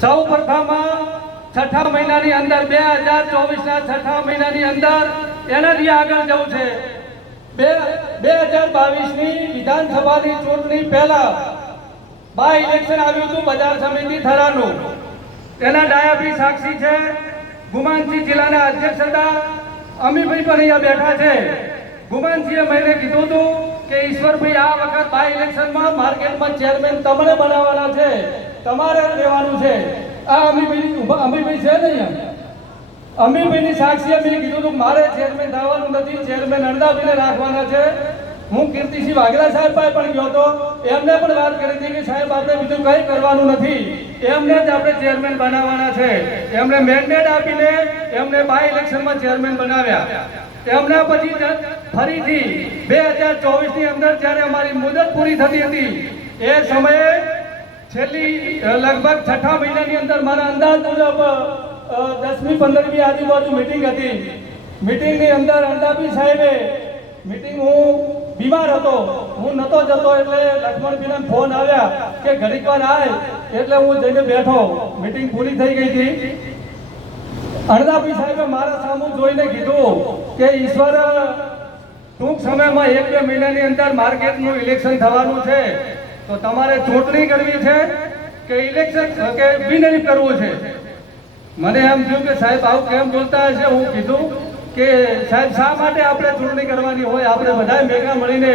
સૌ પ્રથમ છઠ્ઠા મહિનાની અંદર 2024ના છઠ્ઠા મહિનાની અંદર એનાથી આગળ જવું છે. 2022ની વિધાનસભાની ચૂંટણી પહેલા બાય ઇલેક્શન આવ્યું હતું બજાર સમિતિ થરાનું. એના ડાયાભી સાક્ષી છે. ગુમાનસિંહ જિલ્લાના અધ્યક્ષ હતા. અમીભાઈ પણ અહીંયા બેઠા છે. ગુમાનસિંહે મને કીધું હતું કે ઈશ્વરભાઈ આ વખત બાય ઇલેક્શનમાં માર્કેટમાં ચેરમેન તમને બનાવવાના છે, તમારે રહેવાનું છે. આ અમીભાઈ છે નહીં, અમીભાઈની સાક્ષીએ મેં કીધું હતું મારે ચેરમેન થવાનું નથી, ચેરમેન અણદાભાઈને રાખવાના છે. હું કીર્તિસિંહ વાઘેલા સાહેબ પાસે પણ ગયો હતો, એમને પણ વાત કરી હતી કે સાહેબ આપણે બીજું કંઈ કરવાનું નથી, એમને જ આપણે ચેરમેન બનાવવાના છે. એમને મેન્ડેટ આપીને એમને બાય ઇલેક્શનમાં ચેરમેન બનાવ્યા. એમના પછી ફરીથી 2024ની અંદર જ્યારે અમારી મુદત પૂરી થતી હતી એ સમયે છેલ્લી લગભગ છઠ્ઠા મહિનાની અંદર મારા અંદાજ મુજબ 10મી 15મી આજુબાજુ મિટિંગ હતી. મિટિંગની અંદર અંદાબી સાહેબે મિટિંગ હું બીમાર હતો, હું નહોતો જતો એટલે લક્ષ્મણભાઈના ફોન આવ્યા કે ઘડીક વાર આય, એટલે હું જઈને બેઠો. મિટિંગ પૂરી થઈ ગઈ હતી. અણદાભાઈ સાહેબે મારા સામું જોઈને કીધું કે ઈશ્વર ટૂંક સમયમાં 1-2 મહિનાની અંદર માર્કેટનું ઇલેક્શન થવાનું છે, તો તમારે ચૂંટણી કરવી છે કે ઇલેક્શન કે બિનહરીફ કરવું છે. મને એમ થયું કે સાહેબ આવું કેમ બોલતા હશે. હું કીધું કે સાહેબ શા માટે આપણે ચૂંટણી કરવાની હોય, આપણે બધા ભેગા મળીને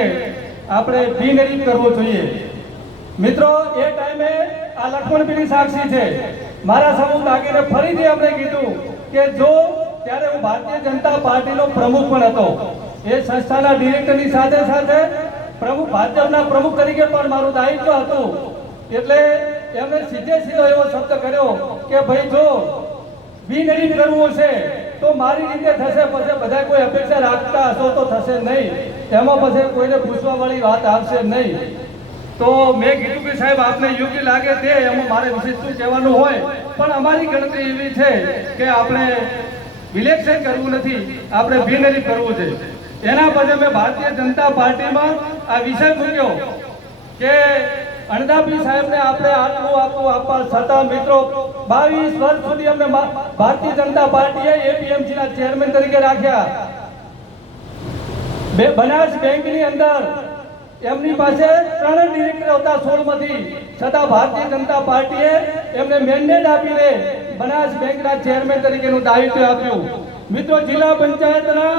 આપણે બિનહરીફ કરવું જોઈએ. મિત્રો એ ટાઈમે આ લક્ષ્મણભાઈની સાક્ષી છે. મારા સમૂહ તાકીને ફરીથી આપણે કીધું કે જો ત્યારે હું ભારતીય જનતા પાર્ટીનો પ્રમુખ પણ હતો, એ સંસ્થાના ડિરેક્ટરની સાથે સાથે ભાજપના પ્રમુખ તરીકે પણ મારું દાયિત્વ હતું. એટલે એમણે સીધો એવો શબ્દ કર્યો કે ભાઈ જો બિનહરીફ કરવું છે તો મારી રીતે થશે, પછી બધા કોઈ અપેક્ષા રાખતા હશો તો થશે નહીં, એમાં પછી કોઈને પૂછવા વાળી વાત આવશે નહીં. તો મેં કીધું કે સાહેબ આપને યોગ્ય લાગે તે, એમાં મારે વિશેષ શું કહેવાનું હોય, પણ અમારી ગણતરી એવી છે કે આપણે ઇલેક્શન કરવું નથી, આપણે બિનહરીફ કરવું છે. એના પછી મેં ભારતીય જનતા પાર્ટીમાં આ વિષય મૂક્યો કે અણદાભાઈ સાહેબને આપણે આટલું આપવા છતાં મિત્રો 22 વર્ષ સુધી અમને ભારતીય જનતા પાર્ટીએ એપીએમસીના ચેરમેન તરીકે રાખ્યા. બનાસ બેંકની અંદર એમની પાસે 3 ડિરેક્ટર હતા 16માંથી, છતાં ભારતીય જનતા પાર્ટીએ એમને મેન્ડેટ આપીને બનાસ બેંકના ચેરમેન તરીકેનું દાયિત્વ આપ્યું. મિત્રો જિલ્લા પંચાયતના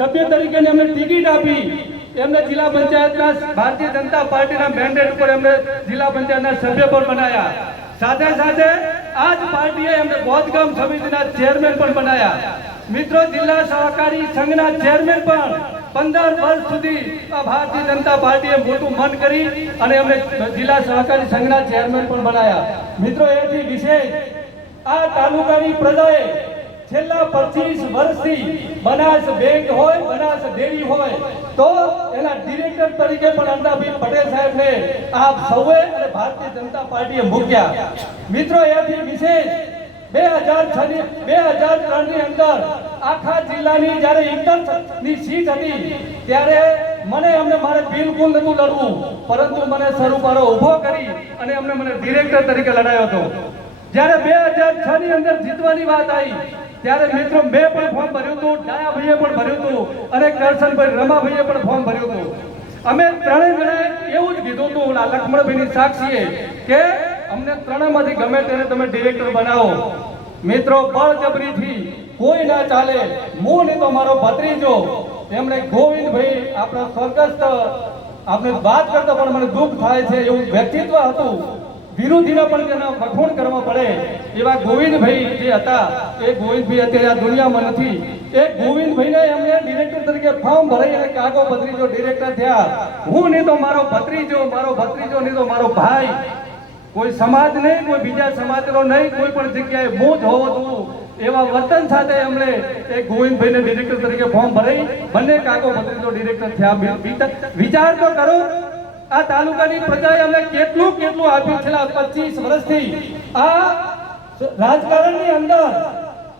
સભ્ય તરીકે એમને ટિકિટ આપી, એમને જિલ્લા પંચાયતના ભારતીય જનતા પાર્ટીના મેન્ડેટ પર એમને જિલ્લા પંચાયતના સભ્ય પણ બનાવ્યા. સાથે સાથે આ જ પાર્ટીએ એમને બોધગામ સમિતિના ચેરમેન પણ બનાવ્યા. મિત્રો જિલ્લા સહકારી સંઘના ચેરમેન પણ 15 વર્ષ સુધી ભારતીય જનતા પાર્ટીએ મોટું મન કરી અને એમને જિલ્લા સહકારી સંઘના ચેરમેન પણ બનાવ્યા. મિત્રો એથી વિશેષ આ તાલુકાની પ્રજાએ છેલ્લા 25 વર્ષથી બનાસ બેંક હોય, બનાસ ડેરી હોય તો એના ડિરેક્ટર તરીકે પણ અણદાભાઈ પટેલ સાહેબને આપ સૌએ અને ભારતીય જનતા પાર્ટીએ મૂક્યા. મિત્રો એથી વિશેષ 2003ની અંદર આખા જિલ્લાની જ્યારે ઇન્ટર્નની સીટ હતી ત્યારે મારે બિલકુલ નતું લડવું, પરંતુ મને સરુપારો ઊભો કરી અને મને ડિરેક્ટર તરીકે લડાયો હતો. જ્યારે 2006ની અંદર જીતવાની વાત આવી ત્યારે મિત્રો મેં પણ ફોર્મ ભર્યું હતું, ડાયાભાઈએ પણ ભર્યું હતું અને કરશનભાઈ રમાભાઈએ પણ ફોર્મ ભર્યું હતું. અમે ત્રણેય જણાએ એવું જ કીધું હતું લક્ષ્મણભાઈની સાક્ષીએ કે અમને ત્રણેયમાંથી ગમે તેને તમે ડિરેક્ટર બનાવો. મિત્રો બળજબરીથી કોઈ ના ચાલે. હું ને તો મારો ભત્રીજો એમણે ગોવિંદભાઈ આપણા સ્વર્ગસ્થ આપણે વાત કરતા પણ મને દુઃખ થાય છે એવું વ્યક્તિત્વ હતું. વિરોધીને પણ તેના વખોણ કરવા પડે એવા ગોવિંદભાઈ જે હતા, એ ગોવિંદભાઈ અત્યારે આ દુનિયામાં નથી. એ ગોવિંદભાઈને એમને ડિરેક્ટર તરીકે ફોર્મ ભરાઈ અને કાગો ભત્રીજો ડિરેક્ટર થયા. હું નહીં તો મારો ભત્રીજો નહીં તો મારો ભાઈ. કોઈ સમાજ નહીં, કોઈ બીજા સમાજનો નહીં, કોઈ પણ જગ્યાએ હું જ હોવો છું એવા વર્તન સાથે એમણે એ ગોવિંદભાઈને ડિરેક્ટર તરીકે ફોર્મ ભરાઈ બંને કાગો ભત્રીજો ડિરેક્ટર થયા. વિચાર તો કરો આ તાલુકાની પ્રજાએ અમને કેટલું આપ્યું છેલ્લા 25 વર્ષથી. આ રાજકારણની અંદર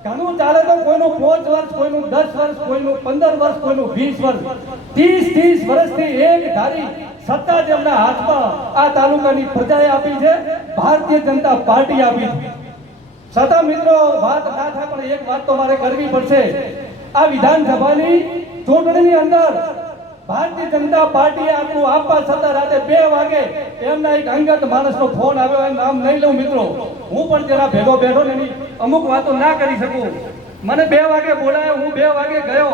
ઘણું ચાલે તો કોઈનું 5 વર્ષ, કોઈનું 10 વર્ષ, કોઈનું 15 વર્ષ, કોઈનું 20 વર્ષ, 30 વર્ષથી એક ધારી સત્તા જેમના હાથમાં આ તાલુકાની પ્રજાએ આપી છે, ભારતીય જનતા પાર્ટી આપી છે. છતાં મિત્રો વાત ના થાય પણ એક વાત તો મારે કરવી પડશે. આ વિધાનસભાની ચૂંટણીની અંદર ભારતીય જનતા પાર્ટીએ આપણું આપવા છતાં રાતે 2 વાગે એમના એક અંગત માણસનો ફોન આવ્યો, એનું નામ નહીં લઉં મિત્રો, હું પણ તેના ભેગો બેઠો ને એની અમુક વાતો ના કરી શકું. મને 2 વાગે બોલાયો, હું 2 વાગે ગયો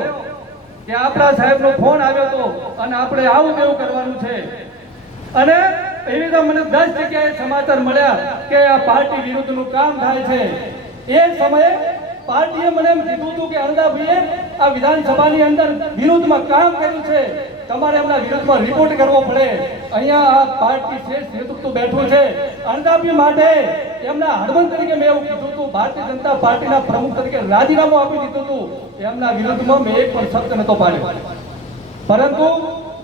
કે આપણા સાહેબનો ફોન આવ્યો હતો અને આપણે આવું તેવું કરવાનું છે. અને એવી તો મને 10 જગ્યાએ સમાચાર મળ્યા કે આ પાર્ટી વિરુદ્ધનું કામ થાય છે. એ સમયે પાર્ટીએ મને એમ કીધું હતું કે અણદાભાઈએ આ વિધાનસભાની અંદર વિરુદ્ધમાં કામ કર્યું છે, તમારે એમના વિરુદ્ધમાં રિપોર્ટ કરવો પડે. અહીંયા આ પાર્ટી શ્રેષ્ઠ નેતૃત્વ બેઠું છે. અણદાભી માટે એમના હડબંધ તરીકે મેં એવું કીધું હતું, ભારતીય જનતા પાર્ટીના પ્રમુખ તરીકે રાજીનામું આપી દીધું હતું. એમના વિરુદ્ધમાં મેં એક પણ શબ્દ નતો પાડ્યો. પરંતુ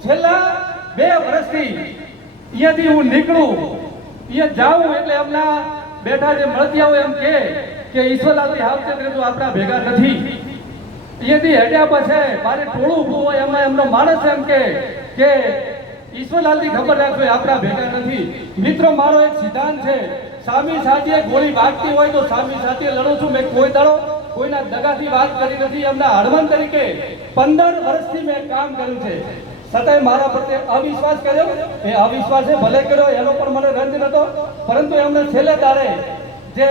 છેલ્લા 2 વર્ષથી અહીંયાથી હું નીકળું, અહીંયા જાઉં એટલે એમના બેઠા જે મળતિયાઓ એમ કે ઈશ્વરલાલજી હાવચેત રહેજો, આપણા ભેગા નથી. અહીંયાથી હેડ્યા પછી મારે ટોળું ઊભું હોય એમાં એમનો માણસ એમ કે ઈશ્વરલાલજી ખબર રાખજો આપણા ભેગા નથી. મિત્રો મારો એક સિદ્ધાંત છે, સામી સાથે ગોળી વાગતી હોય તો સામી સાથે લડું છું. મેં કોઈ દાડો કોઈના દગાથી વાત કરી નથી. એમના હડવન તરીકે 15 વર્ષથી મેં કામ કર્યું છે, છતાંય મારા પ્રત્યે અવિશ્વાસ કર્યો. એ અવિશ્વાસે ભલે કર્યો, એનો પણ મને રંજ નતો, પરંતુ એમને છેલ્લે દાડે જે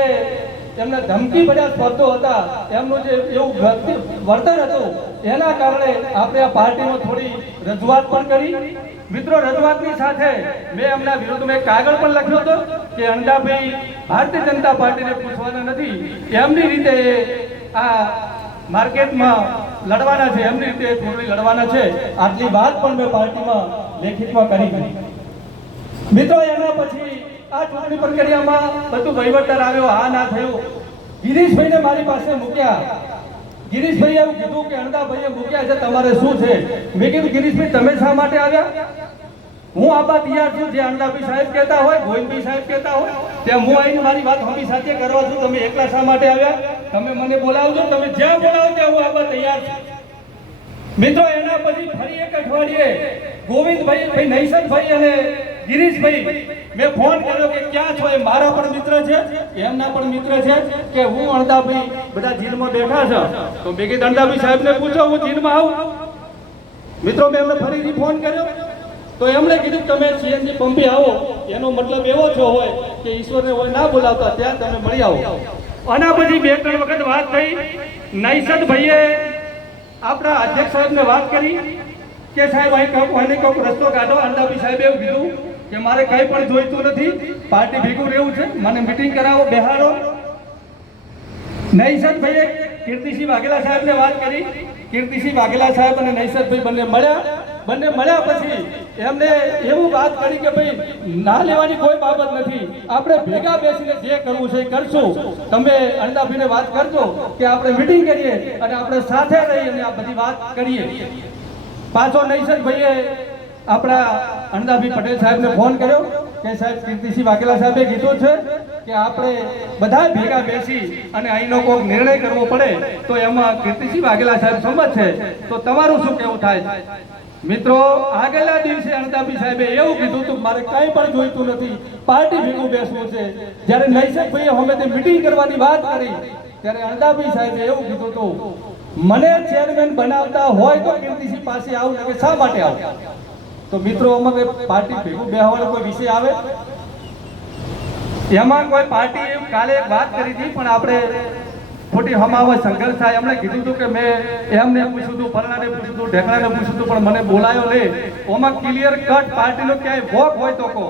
એમને ધમકી ભર્યા શબ્દો હતા, એમનું જે એવું વર્તન હતું, એના કારણે આપણે આ પાર્ટીમાં થોડી રજૂઆત પણ કરી. મિત્રો રજૂઆતની સાથે મેં એમના વિરુદ્ધમાં એક કાગળ પણ લખ્યો હતો કે અણદાભાઈ ભારતીય જનતા પાર્ટીને પૂછવાના નથી, એમની રીતે આ માર્કેટમાં લડવાના છે, એમની રીતે ચૂંટણી લડવાના છે. આટલી વાત પણ મેં પાર્ટીમાં લેખિતમાં કરી. મિત્રો એના પછી આ ચૂંટણી પ્રક્રિયામાં બધું વહીવટદાર આવ્યો, હા ના થયું. ગિરીશભાઈને મારી પાસે મૂક્યા. ગિરીશભાઈ એવું કીધું કે અણદાભાઈએ મૂક્યા છે, તમારે શું છે? મેં કીધું ગિરીશભાઈ તમે શા માટે આવ્યા? હું આપવા તૈયાર છું. જે અણદાભાઈ સાહેબ કહેતા હોય, ગોવિંદભાઈ સાહેબ કહેતા હોય, ત્યાં હું આવીને મારી વાત હમી સાથે કરવા છું. તમે એકલા શા માટે આવ્યા? તમે મને બોલાવજો, તમે જ્યાં બોલાવો ત્યાં હું આપવા તૈયાર છું. મિત્રો એના પછી ફરી એક અઠવાડિયે ગોવિંદભાઈ, નૈસદભાઈ અને ગિરીશભાઈ મેં ફોન કર્યો કે ક્યાં છો? એ મારા પણ મિત્ર છે, એમના પણ મિત્ર છે કે હું અણદાભાઈ બધા જેલમાં બેઠા છે. તો મેં કીધું અણદાભાઈ સાહેબને પૂછો હું જેલમાં આવું. મિત્રો મેં એમને ફરીથી ફોન કર્યો તો એમણે કીધું તમે સીએનજી પંપે આવો. એનો મતલબ એવો છો હોય કે ઈશ્વરને હોય ના બોલાવતા, ત્યાં તમે મળી આવો. આના પછી 2-3 વખત વાત થઈ. નૈસદભાઈએ આપણા અધ્યક્ષ સાહેબને વાત કરી કે સાહેબ અહીં કોઈક રસ્તો કાઢો. અણદાભાઈ સાહેબે એવું કીધું કે મારે કંઈ પણ જોઈતું નથી, પાર્ટી ભેગું રહેવું છે, મને મીટિંગ કરાવો, બેહાડો. નૈસદભાઈએ કીર્તિસિંહ વાઘેલા સાહેબને વાત કરી. કીર્તિસિંહ વાઘેલા સાહેબ અને નૈસદભાઈ બંને મળ્યા પછી એમને એવું વાત કરી કે ભાઈ ના લેવાની કોઈ બાબત નથી, આપણે ભેગા બેસીને જે કરવું છે એ કરશું. તમે અણદાભાઈને વાત કરજો કે આપણે મીટિંગ કરીએ અને આપણે સાથે રહી અને આ બધી વાત કરીએ. પાછો નૈસદભાઈએ આપણા અણદાભાઈ પટેલ સાહેબને ફોન કર્યો કે સાહેબ કીર્તિસિંહ વાઘેલા સાહેબે કીધું છે કે આપણે બધા ભેગા બેસી અને અહીંનો કોઈ નિર્ણય કરવો પડે તો એમાં કીર્તિસિંહ વાઘેલા સાહેબ સંમત છે, તો તમારું શું કહેવું થાય? મિત્રો આગલા દિવસે અણદાભાઈ સાહેબે એવું કીધું હતું મારે કંઈ પણ જોઈતું નથી, પાર્ટી ભેગું બેસવું છે. જ્યારે નૈસદભાઈએ અમે તે મીટિંગ કરવાની વાત કરી ત્યારે અણદાભાઈ સાહેબે એવું કીધું હતું મને ચેરમેન બનાવતા હોય તો કીર્તિસિંહ પાસે આવું, કે શા માટે આવું? તો મિત્રો અમારે પાર્ટી ભેગું બેહવાનો કોઈ વિષય આવે? એમાં કોઈ પાર્ટી કાલે એક વાત કરી હતી પણ આપણે ખોટી હમાવા સંઘર્ષ થાય. એમણે કીધું હતું કે મેં એમને પૂછ્યું હતું, પરણાને પૂછ્યું હતું, ઢેકણાને પૂછ્યું હતું, પણ મને બોલાયો નહીં. ઓમાં ક્લિયર કટ પાર્ટીનો ક્યાંય વોક હોય તો કહો.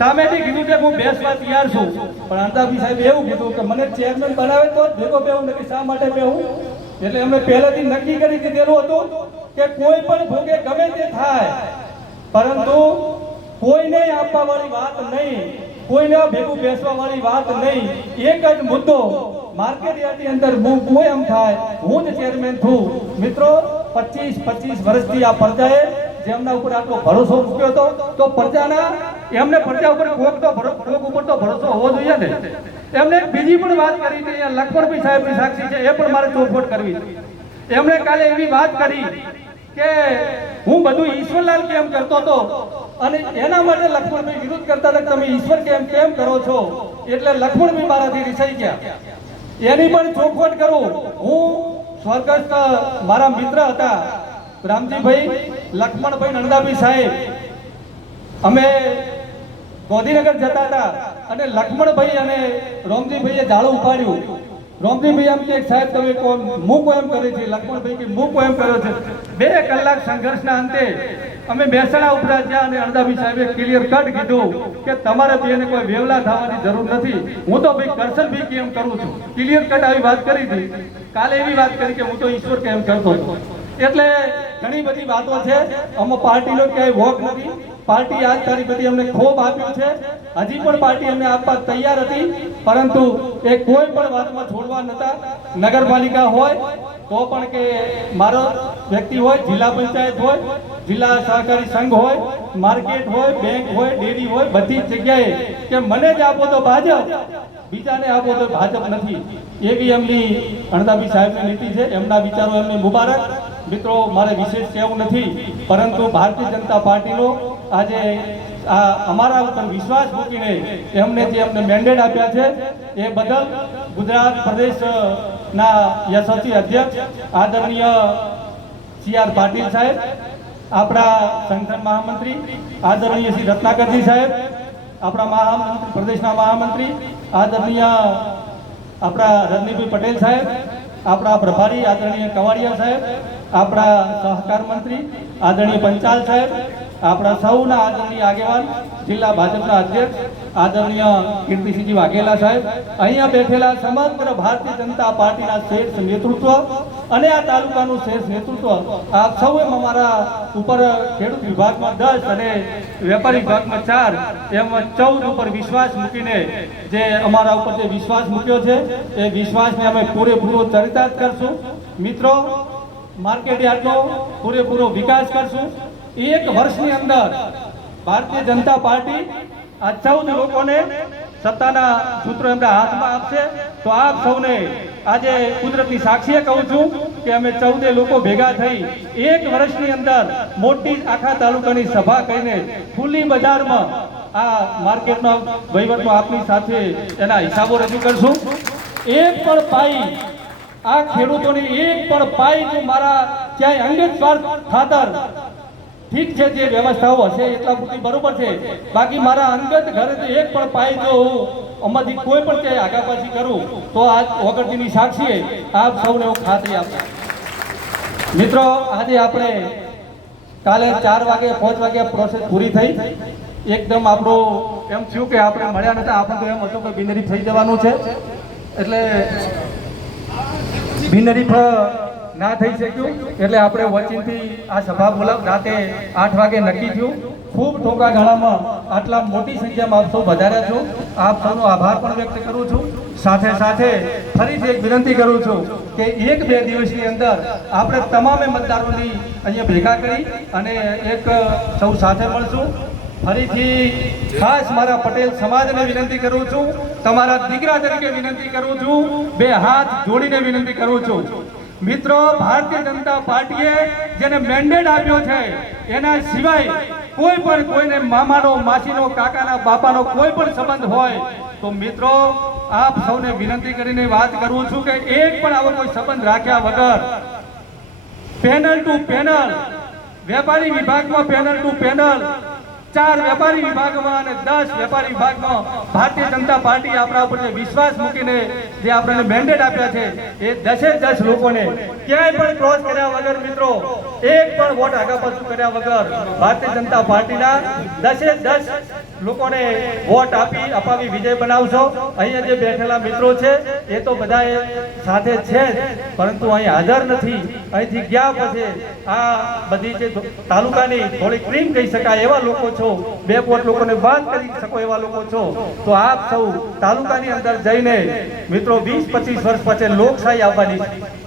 સામેથી કીધું કે હું બેસવા તૈયાર છું, પણ અણદાભાઈ સાહેબે એવું કીધું કે મને ચેરમેન બનાવે તો ભેગો બેહું, નથી શા માટે બેહું? એટલે એમને પહેલેથી નક્કી કરી દીધેલું હતું કે કોઈ પણ ભોગે ગમે તે થાય, પરંતુ કોઈને આપવા વાળી વાત નહીં, કોઈને ભેગું બેસવા વાળી વાત નહીં. એક જ મુદ્દો માર્કેટ યાર્ડની અંદર કોઈ એમ થાય હું જ ચેરમેન છું. મિત્રો 25 વર્ષથી આ પ્રજાએ જેમના ઉપર આટલો ભરોસો મૂક્યો હતો તો પ્રજાના એમને પ્રજા ઉપર કોક ઉપર તો ભરોસો હોવો જોઈએ ને. એમને બીજી પણ વાત કરી હતી, લખમણભાઈ સાહેબની સાક્ષી છે, એ પણ મારે ચોખવટ કરવી. એમણે કાલે એવી વાત કરી કે હું બધું ઈશ્વરલાલ કેમ કરતો હતો અને એના માટે લક્ષ્મણભાઈ વિરોધ કરતા હતા કે તમે ઈશ્વર કેમ કરો છો, એટલે લક્ષ્મણભાઈ મારાથી રિસાઈ ગયા. એની પણ ચોખવટ કરું. હું સ્વર્ગસ્થ મારા મિત્ર હતા રામજીભાઈ લક્ષ્મણભાઈ નંદાભાઈ સાહેબ, અમે ગોધીનગર જતા હતા અને લક્ષ્મણભાઈ અને રોમજીભાઈએ ઝાડું ઉપાડ્યું. રોમજીભાઈ એમ કે સાહેબ તમે મૂકો એમ કરે છે, લક્ષ્મણભાઈ કે મૂકો એમ કર્યો છે. 2 કલાક સંઘર્ષના અંતે અમે મહેસાણા ઉપરાજ ગયા અને અણદાભાઈ સાહેબે ક્લિયર કટ કીધું કે તમારે બેને કોઈ વેવલા થવાની જરૂર નથી, હું તો ભાઈ કરશનભાઈ કેમ કરું છું. ક્લિયર કટ આવી વાત કરી હતી. કાલે એવી વાત કરી કે હું તો ઈશ્વર કેમ કરતો હતો. એટલે ઘણી બધી વાતો છે. અમે પાર્ટીનો ક્યાંય વોક નથી. પાર્ટી આજ તારીખ બધી અમને ખૂબ આપ્યું છે. હજી પણ પાર્ટી અમને આપવા તૈયાર હતી, પરંતુ એ કોઈ પણ વાતમાં છોડવા નતા. નગરપાલિકા હોય તો પણ કે મારો વ્યક્તિ હોય, જિલ્લા પંચાયત હોય, જિલ્લા સહકારી સંઘ હોય, માર્કેટ હોય, બેંક હોય, ડેરી હોય, બધી જ જગ્યાએ કે મને જ આપો તો ભાજપ, બીજાને આપો તો ભાજપ નથી. એવી એમની અણદાભાઈ સાહેબની નીતિ છે. એમના વિચારો એમને મુબારક. મિત્રો મારે વિશેષ કહેવું નથી, પરંતુ ભારતીય જનતા પાર્ટીનો આજે આ અમારા ઉપર વિશ્વાસ મૂકીને એમને જે અમને મેન્ડેટ આપ્યા છે એ બદલ ગુજરાત પ્રદેશના યશસ્વી અધ્યક્ષ આદરણીય CR પાટીલ સાહેબ, આપણા સંગઠન મહામંત્રી આદરણીય શ્રી રત્નાકરજી સાહેબ, આપણા મહામંત્રી પ્રદેશના મહામંત્રી આદરણીય આપણા રજનીભાઈ પટેલ સાહેબ, આપણા પ્રભારી આદરણીય કવાડિયા સાહેબ, આપણા સહકાર મંત્રી આદરણીય પંચાલ સાહેબ, આપણા સૌના આદરણીય આગેવાન જિલ્લા ભાજપના અધ્યક્ષ આદરણીય કીર્તિસિંહજી વાઘેલા સાહેબ, અહીંયા બેઠેલા સમગ્ર ભારતીય જનતા પાર્ટીના શ્રેષ્ઠ નેતૃત્વ અને આ તાલુકાનું શ્રેષ્ઠ નેતૃત્વ, આપ સૌએ અમારા ઉપર ખેડૂત વિભાગમાં 10 અને વેપારી વિભાગમાં 4 એમ 14 ઉપર વિશ્વાસ મૂકીને જે અમારા ઉપર જે વિશ્વાસ મૂક્યો છે એ વિશ્વાસને અમે પૂરેપૂરો ચરિતાર્થ કરશું. મિત્રો, માર્કેટ યાર્ડનો પૂરેપૂરો વિકાસ કરશું. 1 વર્ષની અંદર ભારતીય જનતા પાર્ટી આ 14 લોકોને સત્તાના સૂત્રો એમના હાથમાં આપશે. તો આપ સૌને આજે કુદરતની સાક્ષીએ કહું છું કે અમે 14 લોકો ભેગા થઈ 1 વર્ષની અંદર મોટી આખા તાલુકાની સભા કરીને ખુલ્લી બજારમાં આ માર્કેટનો વહીવટનો આપની સાથે એના હિસાબો રજૂ કરશું. એક પણ પાઈ આ ખેડૂતોની એક પણ પાઈ જો મારા ક્યાંય અંગત સ્વાર્થ ખાતર, ઠીક છે જે વ્યવસ્થાઓ હશે એટલા પૂરતી બરોબર છે, બાકી મારા અંગત ઘરેથી એક પણ પાઈ જો હું આમાંથી કોઈ પણ ક્યાંય આગા પાછી કરું તો આજ વગરજીની સાક્ષીએ આપ સૌને હું ખાતરી આપું. મિત્રો, આજે આપણે કાલે 4 વાગે 5 વાગે પ્રોસેસ પૂરી થઈ. એકદમ આપણું એમ થયું કે આપણે મળ્યા નતા, આપણે તો એમ હતું કે બિનહરીફ થઈ જવાનું છે, એટલે બિનહરીફ ના થઈ શક્યું. એટલે આપણે વચનથી આ સભા બોલાવ રાતે 8 વાગે નક્કી થયું. ખૂબ ટૂંકા ગાળામાં આટલા મોટી સંખ્યામાં આપ સૌ વધાર્યા છો. આપ સૌનો આભાર પણ વ્યક્ત કરું છું. સાથે સાથે ફરીથી એક વિનંતી કરું છું કે 1-2 દિવસની અંદર આપણે તમામે મતદારોની અહીંયા ભેગા કરી અને એક સૌ સાથે મળશું. ફરીથી ખાસ મારા પટેલ સમાજને વિનંતી કરું છું, તમારા દીકરા તરીકે વિનંતી કરું છું, 2 હાથ જોડીને વિનંતી કરું છું. મિત્રો, ભારતીય જનતા પાર્ટીએ જેને મેન્ડેટ આપ્યો છે એના સિવાય કોઈ પણ કોઈને મામાનો, માસીનો, કાકાના, બાપાનો કોઈ પણ સંબંધ હોય તો મિત્રો આપ સૌને વિનંતી કરીને વાત કરું છું કે એક પણ આવો કોઈ સંબંધ રાખ્યા વગર પેનલ ટુ પેનલ, વેપારી વિભાગમાં પેનલ ટુ પેનલ, 4 વેપારી વિભાગમાં અને 10 વેપારી વિભાગમાં ભારતીય જનતા પાર્ટી આપણા ઉપર જે વિશ્વાસ મૂકીને જે આપણને મેન્ડેટ આપ્યા છે એ 10 લોકોને ક્યાંય પણ ક્રોસ કર્યા વગર, મિત્રો એક પણ વોટ આગા પાછું કર્યા વગર ભારતીય જનતા પાર્ટીના 10 લોકોને વોટ અપાવી વિજય બનાવશો. અહીંયા જે બેઠેલા મિત્રો છે એ તો બધા સાથે છે જ, પરંતુ અહીં હાજર નથી. અહીંથી ગયા પછી આ બધી જે તાલુકાની થોડી ક્રીમ કહી શકાય એવા લોકો છો, 2 પોટ લોકોને વાત કરી શકો એવા લોકો છો. તો આપ સૌ તાલુકાની અંદર જઈને મિત્રો 20-25 વર્ષ પછી લોકશાહી આવવાની છે.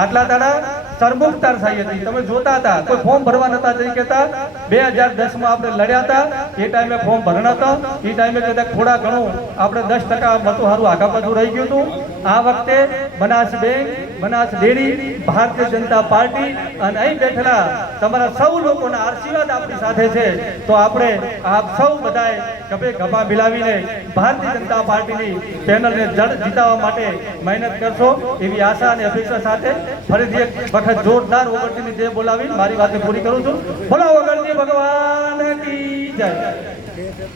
આટલા દાડા સરમુખતારશાહી હતી, તમે જોતા હતા. કોઈ ફોર્મ ભરવા નતા જઈ કહેતા. 2010માં આપણે લડ્યા હતા, એ ટાઈમે ફોર્મ ભરણા હતા, એ ટાઈમે કદાચ થોડા ઘણું આપણે 10% મતો સારું આગા પાછું રહી ગયું હતું. આ વખતે Banas bank, Banas dairy, Bharatiya Janata party અને અહીં બેઠેલા તમારા સૌ લોકોના આશીર્વાદ આપણી સાથે છે. તો આપણે આપ સૌ બધાએ ગભે ગભા મિલાવીને ભારતીય જનતા પાર્ટીની પેનલને જડ જીતાવવા માટે મહેનત કરશો એવી આશા અને અપેક્ષા સાથે ફરીથી એક વખત જોરદાર ઓગણતીની જય બોલાવી મારી વાતને પૂરી કરું છું. બોલો ઓગણતી ભગવાન કી જય.